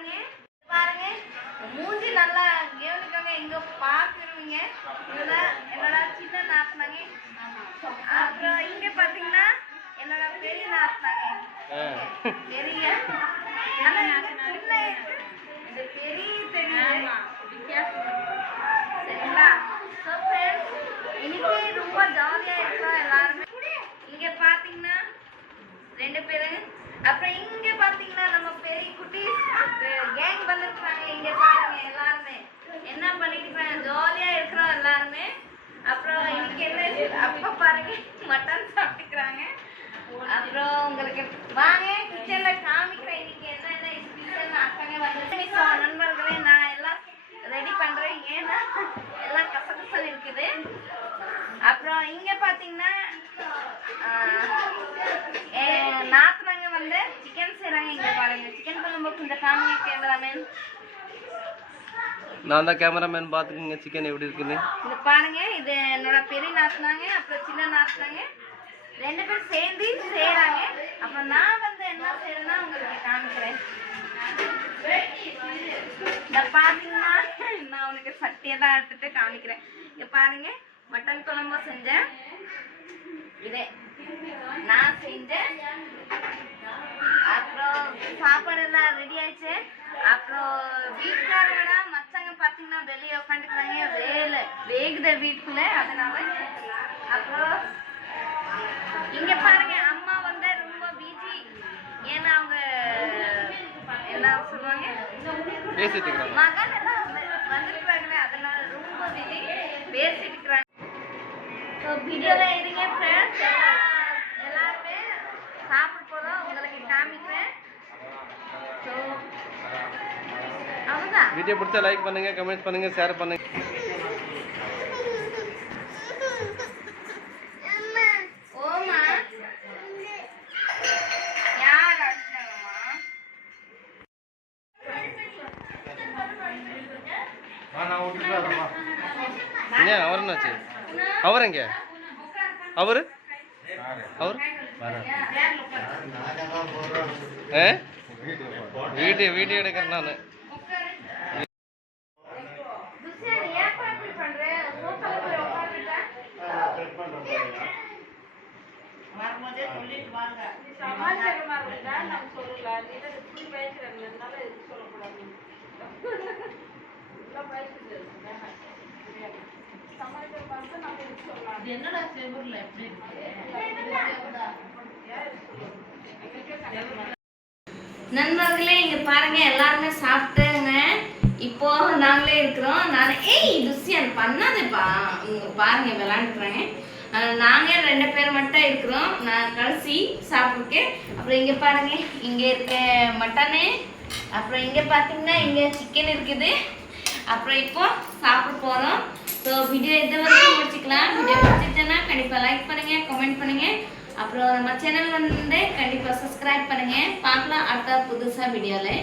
பாருங்க. பாருங்க. மூஞ்சி நல்லா கவனிக்கங்க எங்க பாக்குறீங்க என்னோட சின்ன நாத்தினாங்க. அப்புறம் இங்க பாத்தீங்கன்னா என்னோட பெரிய நாத்தினாங்க. பெரிய. சின்ன இது சரிங்களா? ஸோ ஃப்ரெண்ட்ஸ் இன்னைக்கு ரொம்ப ஜாலியா இருக்கிறோம் எல்லாருமே. இங்க பாத்தீங்கன்னா ரெண்டு பேரு அப்புறம் இங்க பாத்தீங்கன்னா நம்ம பெரிய குட்டீஸ் கேங் வந்திருக்காங்க இங்க பாருங்க எல்லாருமே இப்போ ஜாலியாக ஜாலியா இருக்கிறோம் எல்லாருமே. அப்புறம் இன்னைக்கு என்ன அப்பா பாருங்க மட்டன் சாப்பிட்டுக்கிறாங்க. அப்புறம் உங்களுக்கு வாங்க கிச்சன்ல காமிக்கிறேன். இன்னைக்கு என்னென்ன ஸ்பெஷல் அக்காங்க வந்து நண்பர்களே நான் எல்லாம் ரெடி பண்றேன். ஏன்னா எல்லாம் கசகசல் இருக்குது. அப்புறம் இங்க பாத்தீங்கன்னா நாத்துனாங்க வந்து சிக்கன் செய்றாங்க இங்க பாருங்க சிக்கன் குழம்பு கொஞ்சம் காமிங்க கேமராமேன் நான் தான் கேமராமேன் பார்த்துக்குங்க சிக்கன் எப்படி இருக்குன்னு. இது பாருங்க இது என்னோட பெரிய நாத்துனாங்க அப்புறம் சின்ன நாத்துனாங்க ரெண்டு பேரும் சேர்ந்து செய்யறாங்க அப்புறம் நான் வந்து என்ன செய்யறேன்னா உங்களுக்கு காமிக்கிறேன். இந்த பாத்தீங்கன்னா நான் உனக்கு சட்டியெல்லாம் எடுத்துட்டு காமிக்கிறேன். இங்க பாருங்க மட்டன் குழம்பு செஞ்சேன். இதே நான் செஞ்சேன். அப்புறம் சாப்பாடு எல்லாம் ரெடி ஆயிடுச்சு. அப்புறம் வீட்டுக்காரோட மச்சங்க பாத்தீங்கன்னா வெளியே உட்காந்துக்கிறாங்க வேல வேகுத வீட்டுக்குள்ள அதனால அப்புறம் இங்க பாருங்க அம்மா வந்து ரொம்ப பிஸி ஏன்னா அவங்க என்ன சொல்லுவாங்க? மகன் எல்லாம் வந்து- வந்திருக்கிறாங்களே அதனால ரொம்ப பிஸி பேசிட்டு இருக்கிறாங்க வீடியோல இருங்க ஃப்ரெண்ட்ஸ் வீடியோ பிடிச்சா லைக் பண்ணுங்க கமெண்ட் பண்ணுங்க ஷேர் பண்ணுங்க. ஏன் அவர் என்னாச்சு அவர் எங்க? அவர்? அவர்? வீடியோ வீடியோ எடுக்கிறேன் நான். நண்பர்களே இங்க பாருங்க எல்லாருமே சாப்பிட்டுங்க. இப்போ நாங்களே இருக்கிறோம். நான் ஏய் துஷ்யன் பண்ணாதேப்பா. பாருங்க விளாண்டுறேன் நாங்கள் ரெண்டு பேர் மட்டும் இருக்கிறோம். நான் கடைசி சாப்பிட்ருக்கேன் அப்புறம் இங்கே பாருங்க இங்கே இருக்க மட்டனு. அப்புறம் இங்கே பார்த்தீங்கன்னா இங்கே சிக்கன் இருக்குது. அப்புறம் இப்போ சாப்பிட போகிறோம் ஸோ வீடியோ இது வரைக்கும் முடிச்சுக்கலாம். வீடியோ பிடிச்சிச்சுன்னா கண்டிப்பாக லைக் பண்ணுங்கள் கமெண்ட் பண்ணுங்கள் அப்புறம் நம்ம சேனல் வந்து கண்டிப்பாக சப்ஸ்கிரைப் பண்ணுங்கள் பார்க்கலாம் அடுத்த புதுசாக வீடியோவில்